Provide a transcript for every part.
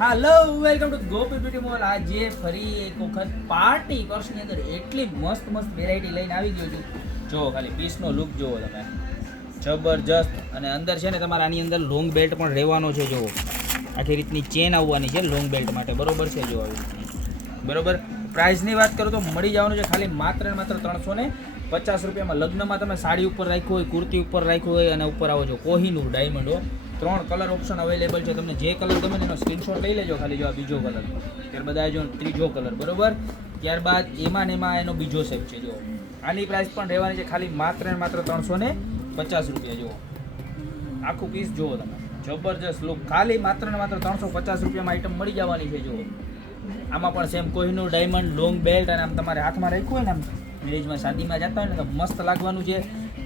Hello welcome to Gopi beauty mall. આજે ફરી એક વખત પાર્ટી પર્સની અંદર એટલી મસ્ત મસ્ત વેરાયટી લઈને આવી ગયો છું. જો ખાલી પીસનો લુક જુઓ તમે, જબરજસ્ત. અને અંદર છે ને તમારે આની અંદર લોંગ બેલ્ટ પણ રહેવાનો છે. જુઓ આખી રીતની ચેન આવવાની છે લોંગ બેલ્ટ માટે, બરોબર છે. જો આવી રીતની બરોબર. પ્રાઇસની વાત કરું તો મળી જવાનું છે ખાલી માત્ર ને માત્ર 350 રૂપિયામાં. લગ્નમાં તમે સાડી ઉપર રાખ્યું હોય, કુર્તી ઉપર રાખ્યું હોય અને ઉપર આવો છો કોહિનૂર ડાયમંડ હો. 3 કલર ઓપ્શન અવેલેબલ છે. તમને જે કલર ગમે એનો સ્ક્રીનશોટ લઈ લેજો. ખાલી જો આ બીજો કલર, ત્યારબાદ આ જો ત્રીજો કલર, બરોબર. ત્યારબાદ એમાં ને એમાં એનો બીજો સેટ છે. જો આની પ્રાઇસ પણ રહેવાની છે ખાલી માત્ર ને માત્ર 350 રૂપિયા. જુઓ આખું પીસ જુઓ તમે, જબરજસ્ત લુક. ખાલી માત્ર ને માત્ર 350 રૂપિયામાં આઈટમ મળી જવાની છે. જુઓ આમાં પણ same Kohinoor diamond long belt, અને આમ તમારે હાથમાં રાખ્યું હોય ને, આમ મેરેજમાં શાદીમાં જતા હોય ને તો મસ્ત લાગવાનું છે.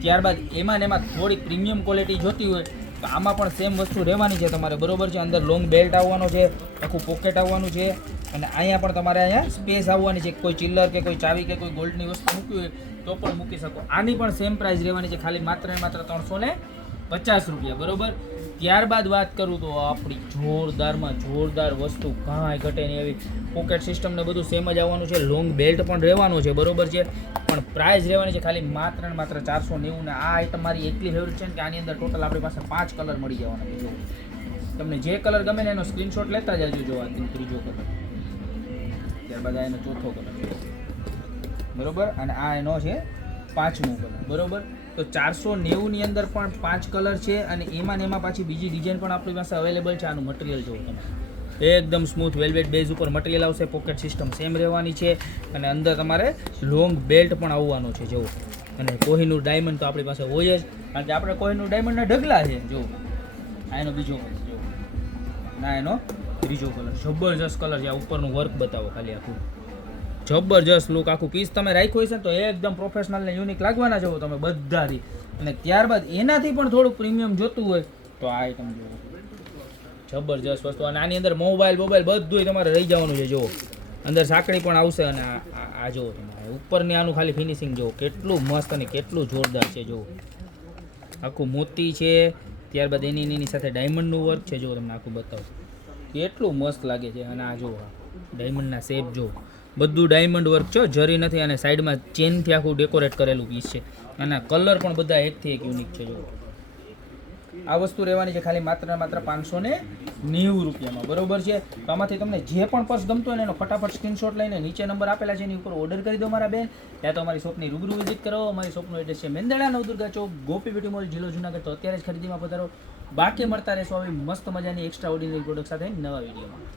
ત્યારબાદ એમાં ને એમાં થોડી પ્રીમિયમ ક્વોલિટી જોતી હોય તો આમાં પણ સેમ વસ્તુ રહેવાની છે તમારે, બરોબર છે. અંદર લોંગ બેલ્ટ આવવાનો છે, આખું પોકેટ આવવાનું છે, અને અહીંયા પણ તમારે અહીંયા સ્પેસ આવવાની છે. કોઈ ચિલ્લર કે કોઈ ચાવી કે કોઈ ગોલ્ડની વસ્તુ મૂકવી હોય તો પણ મૂકી શકો. આની પણ સેમ પ્રાઇસ રહેવાની છે ખાલી માત્ર ને માત્ર 350 રૂપિયા, બરોબર. ત્યારબાદ વાત કરું તો આપણી જોરદારમાં જોરદાર વસ્તુ, કાંઈ ઘટે નહીં એવી પોકેટ સિસ્ટમ ને બધું સેમ જ આવવાનું છે. લોંગ બેલ્ટ પણ રહેવાનો છે, બરોબર છે. પણ પ્રાઇસ રહેવાની છે ખાલી માત્ર ને માત્ર 490. ને આ આઈટમ મારી એટલી ફેવરેટ છે ને કે આની અંદર ટોટલ આપણી પાસે 5 કલર મળી જવાના છે. જો તમને જે કલર ગમે ને એનો સ્ક્રીનશોટ લેતા જજો. જો આ ત્રીજો કલર, ત્યારબાદ આ એનો ચોથો કલર, બરોબર. અને આ એનો છે 5મો કલર, બરોબર. તો 490 ની અંદર પણ 5 કલર છે, અને એમાં ને એમાં પાછી બીજી ડિઝાઇન પણ આપણી પાસે અવેલેબલ છે. આનું મટીરિયલ જુઓ તમે, એકદમ સ્મૂથ વેલ્વેટ બેઝ ઉપર મટીરિયલ આવશે. પોકેટ સિસ્ટમ સેમ રહેવાની છે, અને અંદર તમારે લોંગ બેલ્ટ પણ આવવાનો છે. જુઓ, અને કોહિનૂર ડાયમંડ તો આપણી પાસે હોય જ, કારણ કે આપણે કોહિનૂર ડાયમંડના ઢગલા છે. જુઓ આ એનો બીજો કલર, જુઓ ના એનો ત્રીજો કલર, જબરજસ્ત કલર છે. આ ઉપરનું વર્ક બતાવો ખાલી, આખું જબરજસ્ત લુક. આખું પીસ તમે રાખ્યું હોય છે ને તો એકદમ પ્રોફેશનલ ને યુનિક લાગવાના છો તમે બધાથી. અને ત્યારબાદ એનાથી પણ થોડું પ્રીમિયમ જોતું હોય તો આ આઈટમ જુઓ, જબરજસ્ત વસ્તુ. અને આની અંદર મોબાઈલ બધું તમારે રહી જવાનું છે. જુઓ અંદર સાંકળી પણ આવશે, અને આ જુઓ તમારે ઉપરની આનું ખાલી ફિનિશિંગ જુઓ કેટલું મસ્ત અને કેટલું જોરદાર છે. જુઓ આખું મોતી છે, ત્યારબાદ એની સાથે ડાયમંડનું વર્ક છે. જુઓ તમને આખું બતાવો કેટલું મસ્ત લાગે છે. અને આ જુઓ ડાયમંડના શેપ જુઓ, બધું ડાયમંડ વર્ક છે, જરી નથી. અને સાઈડમાં ચેનથી આખું ડેકોરેટ કરેલું પીસ છે, અને કલર પણ બધા એકથી એક યુનિક છે. જુઓ આ વસ્તુ રહેવાની છે ખાલી માત્ર ને માત્ર 590 રૂપિયામાં, બરોબર છે. તો આમાંથી તમને જે પણ પર્સ ગમતો હોય ને એનો ફટાફટ સ્ક્રીનશોટ લઈને નીચે નંબર આપેલા છે એની ઉપર ઓર્ડર કરી દો મારા બેન. ત્યાં તો અમારી શોપની રૂબરૂ વિઝિટ કરો. અમારી શોપનું એડ્રેસ છે મેંદરડા નવદુર્ગા ચોક, ગોપી બ્યુટી મોલ, જિલ્લો જુનાગઢ. તો અત્યારે જ ખરીદીમાં પધારો. બાકી મળતા રહેશો આવી મસ્ત મજાની એક્સ્ટ્રા ઓર્ડિનરી પ્રોડક્ટ સાથે નવા વિડીયોમાં.